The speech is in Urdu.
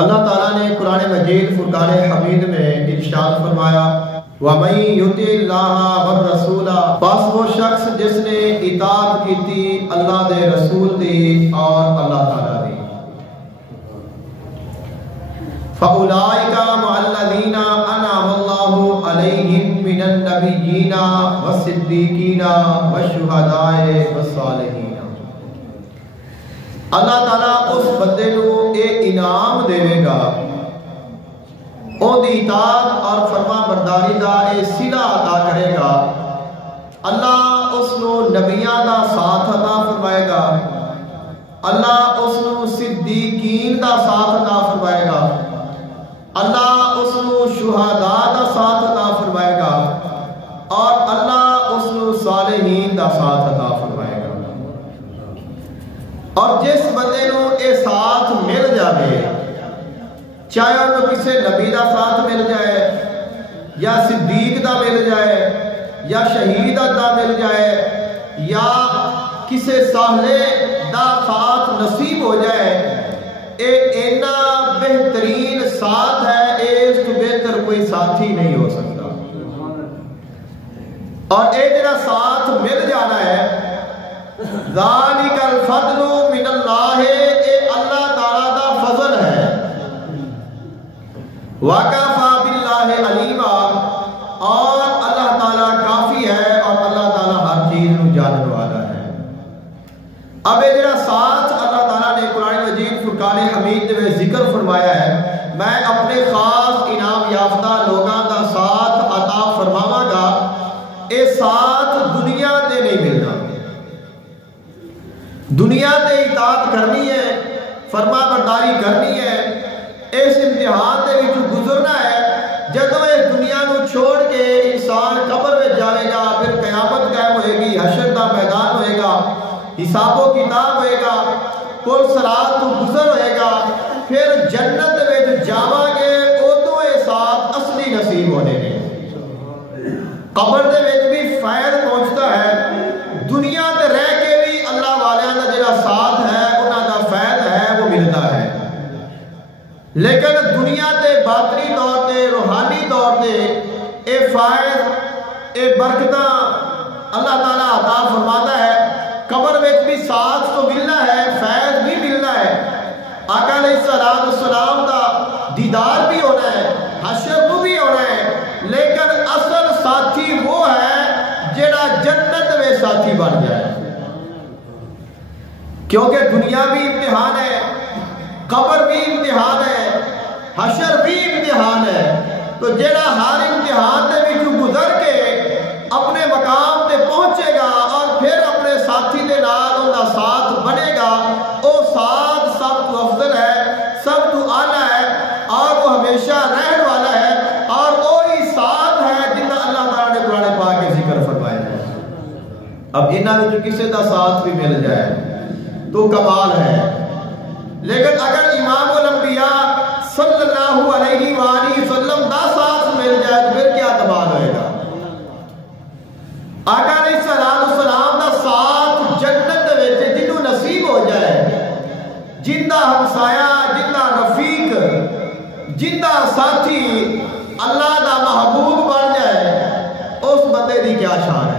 اللہ تعالیٰ نے قرآن مجید فرقان حمید میں ارشاد فرمایا وَمَن يُطِعِ اللَّهَ وَالرَّسُولَ، بس وہ شخص جس نے اطاعت کی تھی اللہ دے رسول دی اور اللہ تعالیٰ دی، فَأُولَئِكَ مَعَ الَّذِينَ أَنْعَمَ اللَّهُ عَلَيْهِم مِّنَ النَّبِيِّينَ وَالصِّدِّيقِينَ وَالشُّهَدَاءِ وَالصَّالِحِينَ۔ اللہ تعالیٰ اس بندے نو اے انعام دے گا، اون دی اطاعت اور فرما برداری دا اے صلہ عطا کرے گا۔ اللہ اس نو نبیاں دا ساتھ عطا فرمائے گا، اللہ اس نو صدیقین دا ساتھ عطا فرمائے گا، اللہ اس نو شہداء دا ساتھ عطا فرمائے گا، اور اللہ اس نو صالحین دا ساتھ عطا فرمائے گا۔ اور جس بندے نو اے ساتھ مل جائے، چاہے انہوں کسے نبی دا ساتھ مل جائے یا صدیق دا مل جائے یا شہید دا مل جائے یا کسے صالح دا ساتھ نصیب ہو جائے، اے اینا بہترین ساتھ ہے، اس تو بہتر کوئی ساتھی نہیں ہو سکتا۔ اور اے جنہا ساتھ مل جانا ہے، ذالک الفضل من اللہ، اے اللہ تعالیٰ دا فضل ہے، وَكَفَى بِاللَّهِ عَلِيمًا، اور اللہ تعالیٰ کافی ہے اور اللہ تعالیٰ ہر چیز نو جاننے والا ہے۔ اب یہ جڑا ساتھ اللہ تعالیٰ نے قرآن مجید فرقان حمید میں ذکر فرمایا ہے، میں اپنے خاص انعام یافتہ لوگاں دا ساتھ عطا فرماواں گا، اے ساتھ دنیا تے نہیں ملنا۔ دنیا تے اطاعت کرنی ہے، فرما برداری کرنی ہے، اس امتحان دے وچ گزرنا ہے۔ جدوں اس دنیا نو چھوڑ کے انسان قبر میں جاوے گا، پھر قیامت قائم ہوئے گی، حشر دا میدان ہوئے گا، حساب و کتاب ہوئے گا، پل صراط تو گزر ہوئے گا، پھر جنت وچ جاواں گے، ادوں اے ساتھ اصلی نصیب ہونے نے۔ قبر دے وچ بھی فائد پہنچتا ہے، دنیا تے رہ کے بھی اللہ والیاں دا جڑا ساتھ ہے، انہاں دا فائد ہے، وہ ملتا ہے۔ لیکن دنیا تے باطنی طور تے روحانی طور تے اے فائد اے برکتاں اللہ تعالیٰ عطا فرماتا ہے۔ قبر وچ بھی ساتھ تو ملنا ہے، فائد بھی ملنا ہے، آقا علیہ السلام دا دیدار بھی ہونا ہے، حشر کو بھی ہونا ہے، لیکن اصل ساتھی وہ ہے جڑا جنت میں ساتھی بن جائے، کیونکہ دنیا بھی امتحان ہے، قبر بھی امتحان ہے، حشر بھی امتحان ہے۔ تو جیڑا ہر امتحان دے وچ گزر کے اپنے مقام تے پہنچے گا اور پھر اپنے ساتھی دے نال ان دا ساتھ بنے گا، او ساتھ سب تو افضل ہے، سب تو اعلیٰ ہے، اور وہ ہمیشہ رہن والا ہے، اور وہی ساتھ ہے جنہاں اللہ تعالیٰ نے قرآن پاک کے ذکر فرمایا ہے۔ اب انہاں وچ کسی دا ساتھ بھی مل جائے تو کمال ہے، لیکن اگر امام الانبیاء صلی اللہ علیہ وآلہ وسلم دا ساتھ مل جائے تو پھر کیا کمال ہوئے گا۔ آقا علیہ السلام دا ساتھ جنت وچ جنوں نصیب ہو جائے، جن دا ہمسایہ، جن دا رفیق، جن دا ساتھی اللہ دا محبوب بن جائے، اس بندے دی کیا شان ہے۔